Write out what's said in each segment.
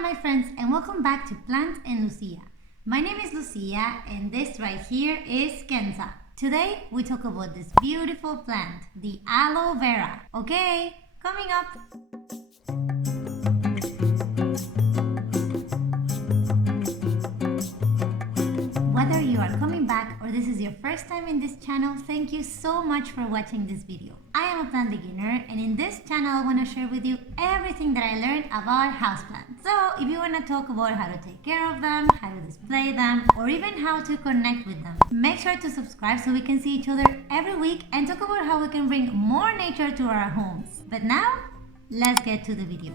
my friends, and welcome back to Plant and Lucia. My name is Lucia and this right here is Kenza. Today we talk about this beautiful plant, the aloe vera. Okay, coming up. Whether you are coming back or this is your first time in this channel, thank you so much for watching this video. I am a plant beginner and in this channel I want to share with you everything that I learned about houseplants. So if you want to talk about how to take care of them, how to display them, or even how to connect with them, make sure to subscribe so we can see each other every week and talk about how we can bring more nature to our homes. But now, let's get to the video.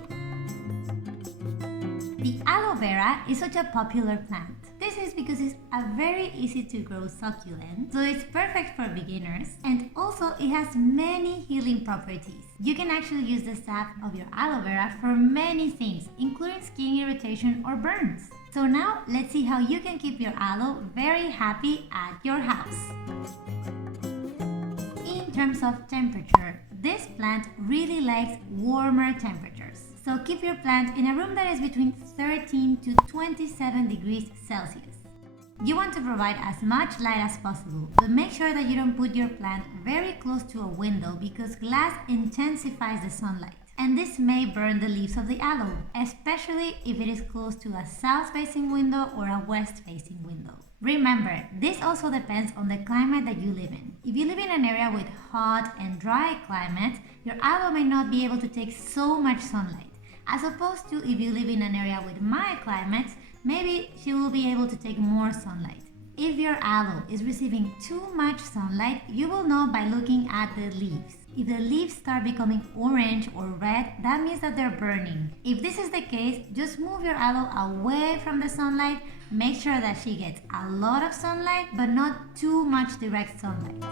The aloe vera is such a popular plant. This is because it's a very easy to grow succulent, so it's perfect for beginners, and also it has many healing properties. You can actually use the sap of your aloe vera for many things, including skin irritation or burns. So now let's see how you can keep your aloe very happy at your house. In terms of temperature, this plant really likes warmer temperatures. So keep your plant in a room that is between 13 to 27 degrees Celsius. You want to provide as much light as possible, but make sure that you don't put your plant very close to a window because glass intensifies the sunlight. And this may burn the leaves of the aloe, especially if it is close to a south-facing window or a west-facing window. Remember, this also depends on the climate that you live in. If you live in an area with hot and dry climate, your aloe may not be able to take so much sunlight. As opposed to if you live in an area with mild climates, maybe she will be able to take more sunlight. If your aloe is receiving too much sunlight, you will know by looking at the leaves. If the leaves start becoming orange or red, that means that they're burning. If this is the case, just move your aloe away from the sunlight. Make sure that she gets a lot of sunlight, but not too much direct sunlight.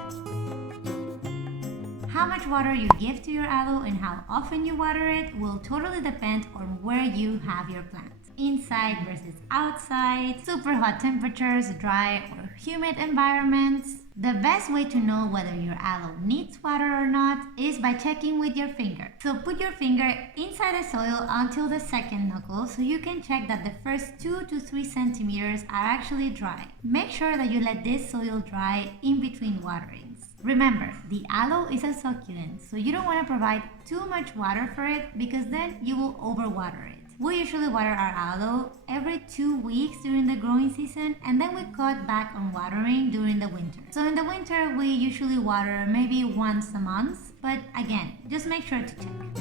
How much water you give to your aloe and how often you water it will totally depend on where you have your plant. Inside versus outside, super hot temperatures, dry or humid environments. The best way to know whether your aloe needs water or not is by checking with your finger. So put your finger inside the soil until the second knuckle so you can check that the first 2 to 3 centimeters are actually dry. Make sure that you let this soil dry in between waterings. Remember, the aloe is a succulent, so you don't want to provide too much water for it because then you will overwater it. We usually water our aloe every 2 weeks during the growing season and then we cut back on watering during the winter. So in the winter, we usually water maybe once a month, but again, just make sure to check.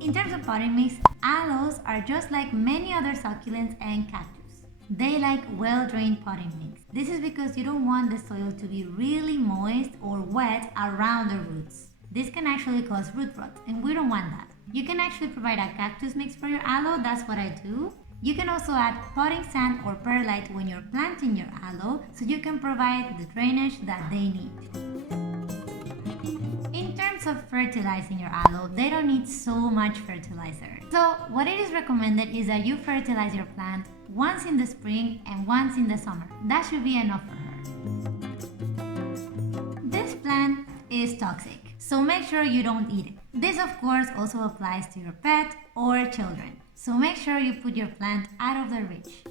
In terms of potting mix, aloes are just like many other succulents and cactus. They like well-drained potting mix. This is because you don't want the soil to be really moist or wet around the roots. This can actually cause root rot, and we don't want that. You can actually provide a cactus mix for your aloe, that's what I do. You can also add potting sand or perlite when you're planting your aloe, so you can provide the drainage that they need. In terms of fertilizing your aloe, they don't need so much fertilizer. So what it is recommended is that you fertilize your plant once in the spring and once in the summer. That should be enough for her. This plant is toxic, so make sure you don't eat it. This of course also applies to your pet or children, so make sure you put your plant out of their reach.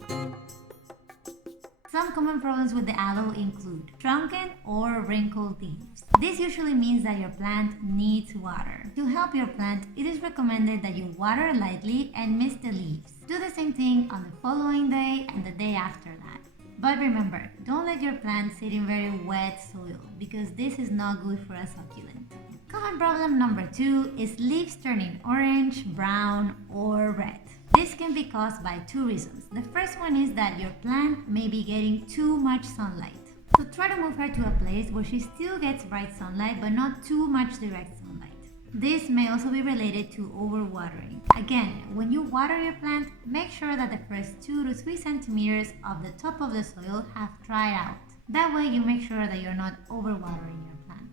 Some common problems with the aloe include shrunken or wrinkled leaves. This usually means that your plant needs water. To help your plant, it is recommended that you water lightly and mist the leaves. Do the same thing on the following day and the day after that. But remember, don't let your plant sit in very wet soil because this is not good for a succulent. Common problem number 2 is leaves turning orange, brown, or red. This can be caused by 2 reasons. The first one is that your plant may be getting too much sunlight. So try to move her to a place where she still gets bright sunlight but not too much direct sunlight. This may also be related to overwatering. Again, when you water your plant, make sure that the first 2 to 3 centimeters of the top of the soil have dried out. That way you make sure that you're not overwatering your plant.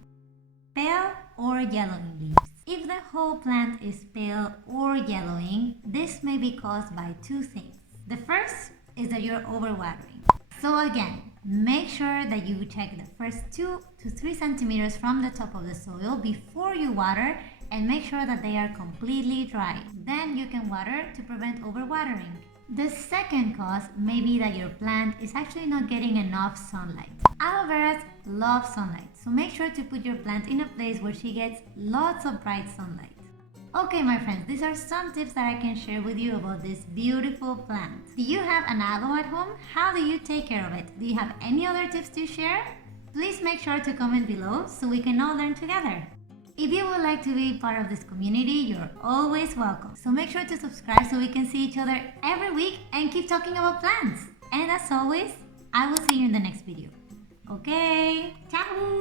Pale or yellowing leaves. If the whole plant is pale or yellowing, this may be caused by 2 things. The first is that you're overwatering. So again, make sure that you check the first 2 to 3 centimeters from the top of the soil before you water and make sure that they are completely dry. Then you can water to prevent overwatering. The second cause may be that your plant is actually not getting enough sunlight. Aloe veras love sunlight, so make sure to put your plant in a place where she gets lots of bright sunlight. Okay, my friends, these are some tips that I can share with you about this beautiful plant. Do you have an aloe at home? How do you take care of it? Do you have any other tips to share? Please make sure to comment below so we can all learn together. If you would like to be part of this community, you're always welcome. So make sure to subscribe so we can see each other every week and keep talking about plants. And as always, I will see you in the next video. Okay, ciao!